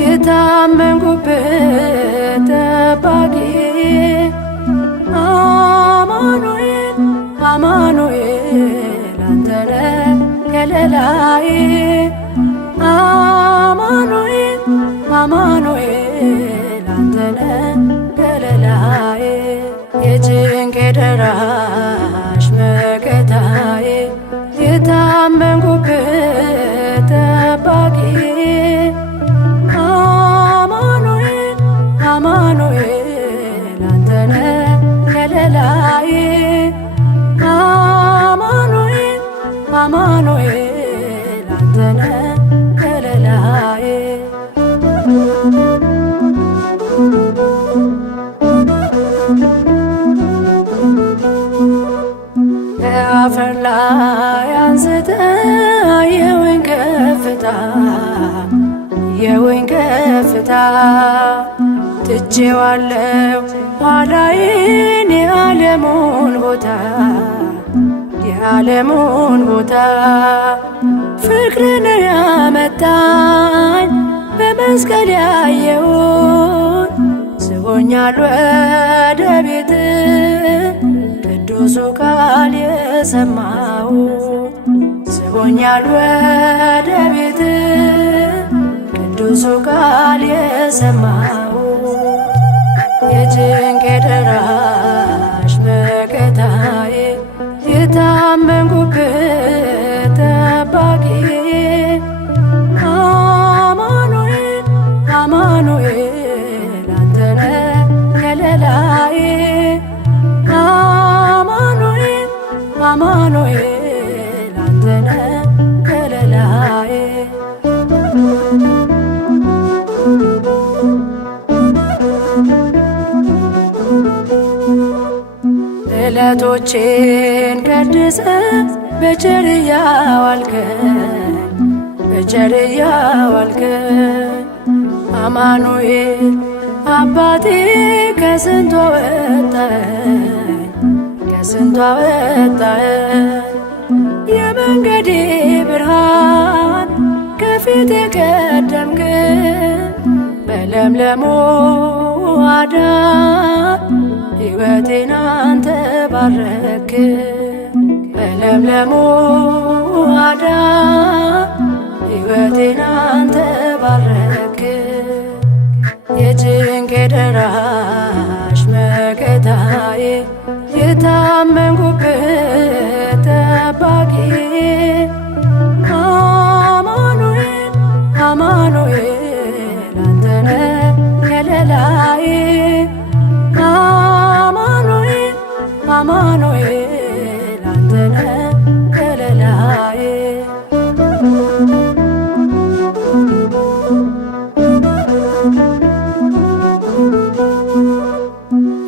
የታመንኩበት ጠባቂ አማኑኤል አማኑኤል አንተነ ከለላዬ አማኑኤል አማኑኤል አንተነ ከለላዬ የጭንቄ ደራሽ መከታዬ የታመንኩበት ጠባቂ አማኑኤል አማኑኤል አንተነ ከለላዬ አማኑኤል አማኑኤል አንተነ ከለላዬ ከአፈር ላይ አንስተህ የወይን ከፍታ የወይን ከፍታ ትቼዋለሁ ኋላዬን የዓለሙን ቦታ የዓለሙን ቦታ ፍቅርን ያመጣኝ በመስቀል ያየውን ስቦኛል ወደ ቤት ቅዱሱ ቃል የሰማው ስቦኛል ወደ ቤት ቅዱሱ ቃል የሰማው የጭንቄ ደራሽ መከታዬ የታመንኩበት ጠባቂ አማኑኤል አማኑኤል አንተነ ከለላዬ አማኑኤል አማኑኤል አንተነ ከለላዬ ዕለቶቼን ቀድሰ በቸርያ ዋልከኝ በቸርያ ዋልከኝ አማኑኤል አባቴ ከስንቱ አወጣኸኝ ከስንቱ አወጣኸኝ የመንገዴ ብርሃን ከፊት የቀደምክ በለምለሙ አዳር ሕይወቴን አንተ ባረክ በለምለሙ አዳር ሕይወቴን አንተ ባረክ የጭንቄ ደራሽ መከታዬ የታመንኩበት ጠባቂ አማኑኤል አማኑኤል አንተነ ከለላዬ አማኑኤል አማኑኤል አንተነ ከለላዬ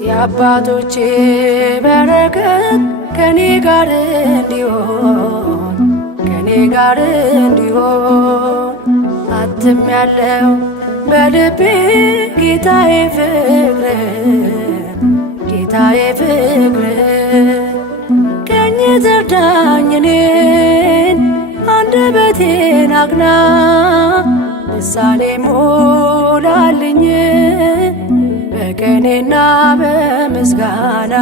የአባቶቼ በረከት ከኔ ጋር እንዲሆን ከኔ ጋር እንዲሆን አትሜያለሁ በልቤ ጌታዬ ፍቅር ጌታዬ ፍቅር ቀኝ ተርዳኝ እኔን አንደበቴን አቅና ልሳኔ ሞላልኝ በቅኔና በምስጋና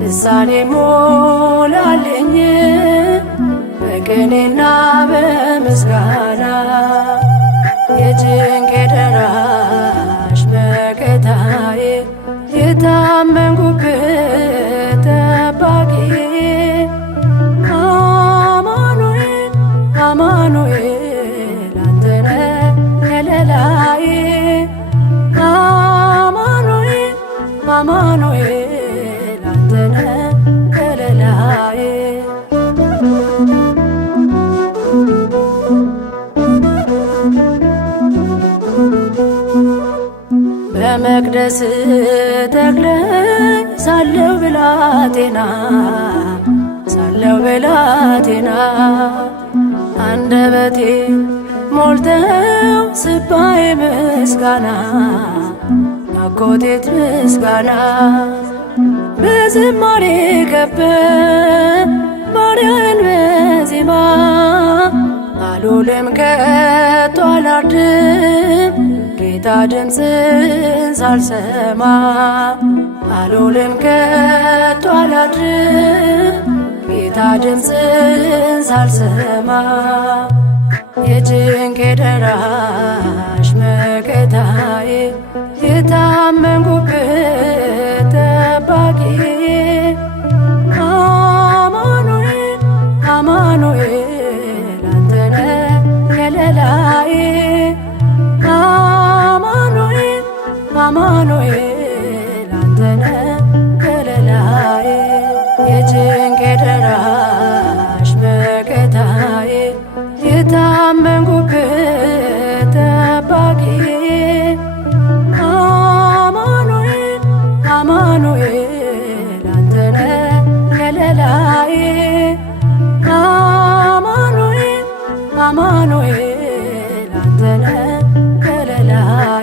ልሳኔ ሞላልኝ በቅኔና በምስጋና የጭንቄ ደራሽ መከታዬ የታመንኩበት ጠባቂ አማኑኤል አማኑኤል አንተነ ከለላዬ አማኑኤል አማኑኤል አንተነ ከለላዬ በመቅደስ ተክለኝ ሳለው ብላቴና ሳለው ብላቴና አንደበቴ ሞልተው ስባዬ ምስጋና አኮቴት ምስጋና በዝማሬ ከበ ባሪያህን በዜማ አልውልም ከቶ አላድርም ጌታ ድምፅን ሳልሰማ አልውልም ከቶ አላድርም ጌታ ድምፅን ሳልሰማ የጭንቄ ደራሽ መከታዬ የታመንኩበት ጠባቂዬ አማኑኤል አማኑኤል አንተነ ከለላዬ አማኑኤል አማኑኤል አንተነ ከለላዬ የጭንቄ ደራሽ መከታዬ የታመንኩበት ጠባቂዬ አማኑኤል አማኑኤል አንተነ ከለላዬ አማኑኤል አማኑኤል አንተነ ከለላዬ